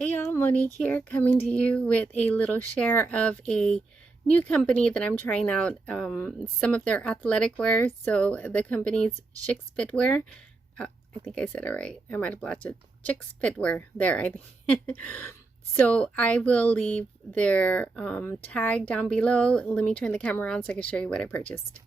Hey y'all, Monique here, coming to you with a little share of a new company that I'm trying out, some of their athletic wear. So the company's ChicsFitWear. I think I said it right. I might have blotched it. ChicsFitWear. There, I think. So I will leave their tag down below. Let me turn the camera on so I can show you what I purchased.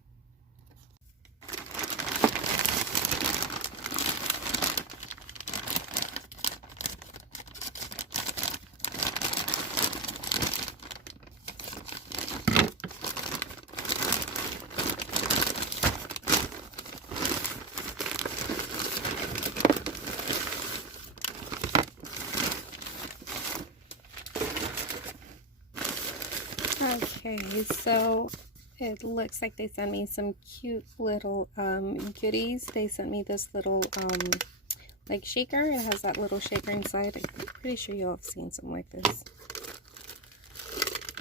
Okay, so it looks like they sent me some cute little goodies. They sent me this little like shaker. It has that little shaker inside. I'm pretty sure you all have seen something like this.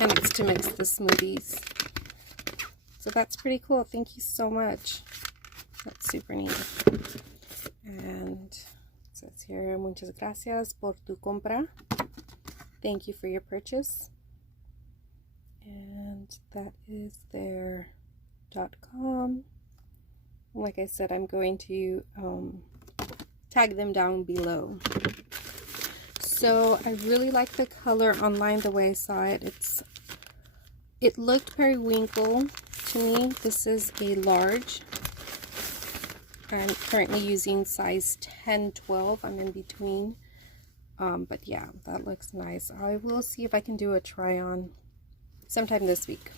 And it's to mix the smoothies. So that's pretty cool. Thank you so much. That's super neat. And it says here, muchas gracias por tu compra. Thank you for your purchase. And that is their .com. Like I said, I'm going to tag them down below. So I really like the color online the way I saw it. It looked periwinkle to me. This is a large. I'm currently using size 10-12. I'm in between. But yeah, that looks nice. I will see if I can do a try on sometime this week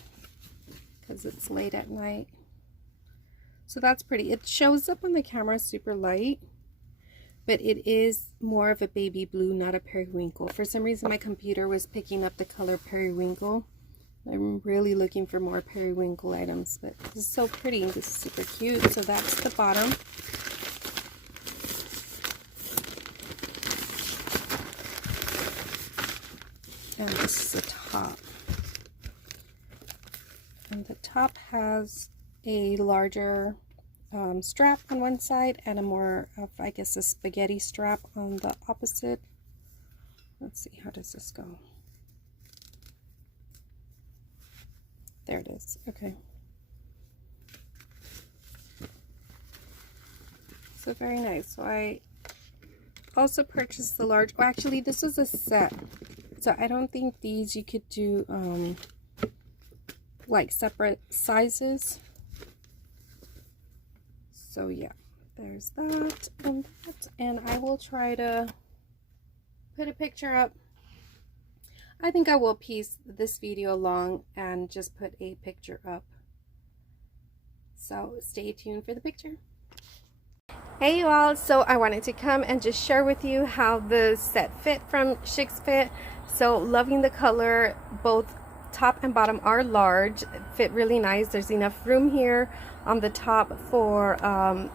because it's late at night. So that's pretty. It shows up on the camera super light, but it is more of a baby blue, not a periwinkle. For some reason my computer was picking up the color periwinkle. I'm really looking for more periwinkle items, but this is so pretty. This is super cute. So that's the bottom. And this is the top. And the top has a larger strap on one side and a more of, I guess, a spaghetti strap on the opposite. Let's see, how does this go? There it is. Okay. So very nice. So I also purchased the large. Well, actually, this is a set. So I don't think these you could do like separate sizes. So yeah, there's that and that, and I will try to put a picture up. I think I will piece this video along and just put a picture up. So stay tuned for the picture. Hey you all, so I wanted to come and just share with you how the set fit from ChicsFit. So loving the color. Both top and bottom are large, fit really nice. There's enough room here on the top for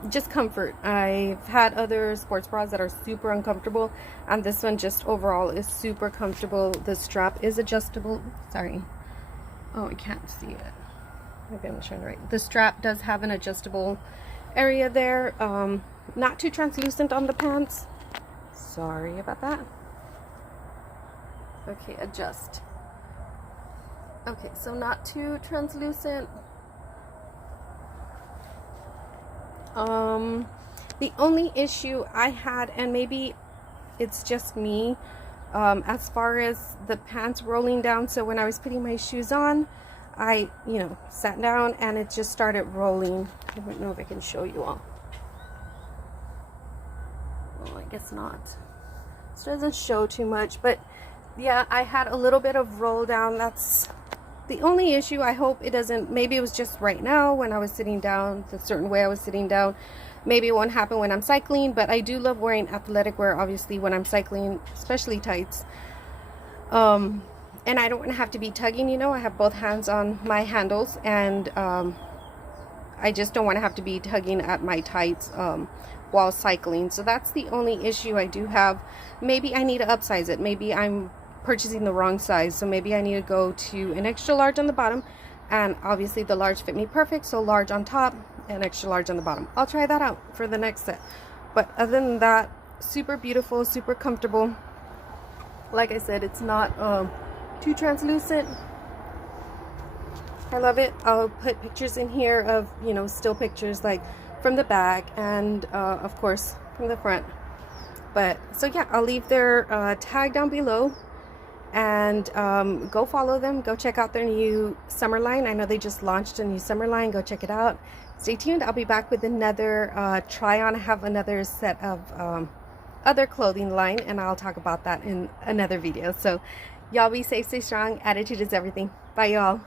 just comfort. I've had other sports bras that are super uncomfortable, and this one just overall is super comfortable. The strap is adjustable. Sorry, oh, I can't see it. Maybe I'm showing it right. The strap does have an adjustable area there. Not too translucent on the pants. Sorry about that. Okay, adjust. Okay, so not too translucent. The only issue I had, and maybe it's just me, as far as the pants rolling down, so when I was putting my shoes on, I, sat down and it just started rolling. I don't know if I can show you all. Well, I guess not. This doesn't show too much, but yeah, I had a little bit of roll down. That's the only issue. I hope it doesn't, maybe it was just right now when I was sitting down, the certain way I was sitting down. Maybe it won't happen when I'm cycling, but I do love wearing athletic wear, obviously, when I'm cycling, especially tights. And I don't want to have to be tugging, I have both hands on my handles, and I just don't want to have to be tugging at my tights while cycling. So that's the only issue I do have. Maybe I need to upsize it. Maybe I'm purchasing the wrong size, so maybe I need to go to an extra large on the bottom, and obviously the large fit me perfect, so large on top and extra large on the bottom. I'll try that out for the next set, but other than that, super beautiful, super comfortable. Like I said, it's not too translucent. I love it. I'll put pictures in here of, you know, still pictures like from the back and of course from the front. But so yeah, I'll leave their tag down below, and go follow them. Go check out their new summer line. I know they just launched a new summer line. Go check it out. Stay tuned. I'll be back with another try on. I have another set of other clothing line, and I'll talk about that in another video. So y'all be safe, stay strong. Attitude is everything. Bye y'all.